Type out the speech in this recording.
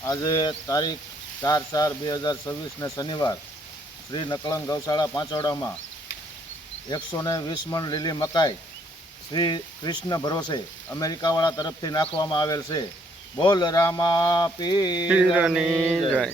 આજે તારીખ 4/4/2026 ને શનિવાર શ્રી નકળંગ ગૌશાળા પાંચોડામાં 120 મણ લીલી મકાઈ શ્રી કૃષ્ણ ભરોસે અમેરિકાવાળા તરફથી નાખવામાં આવેલ છે. બોલ રામા પીરની જય.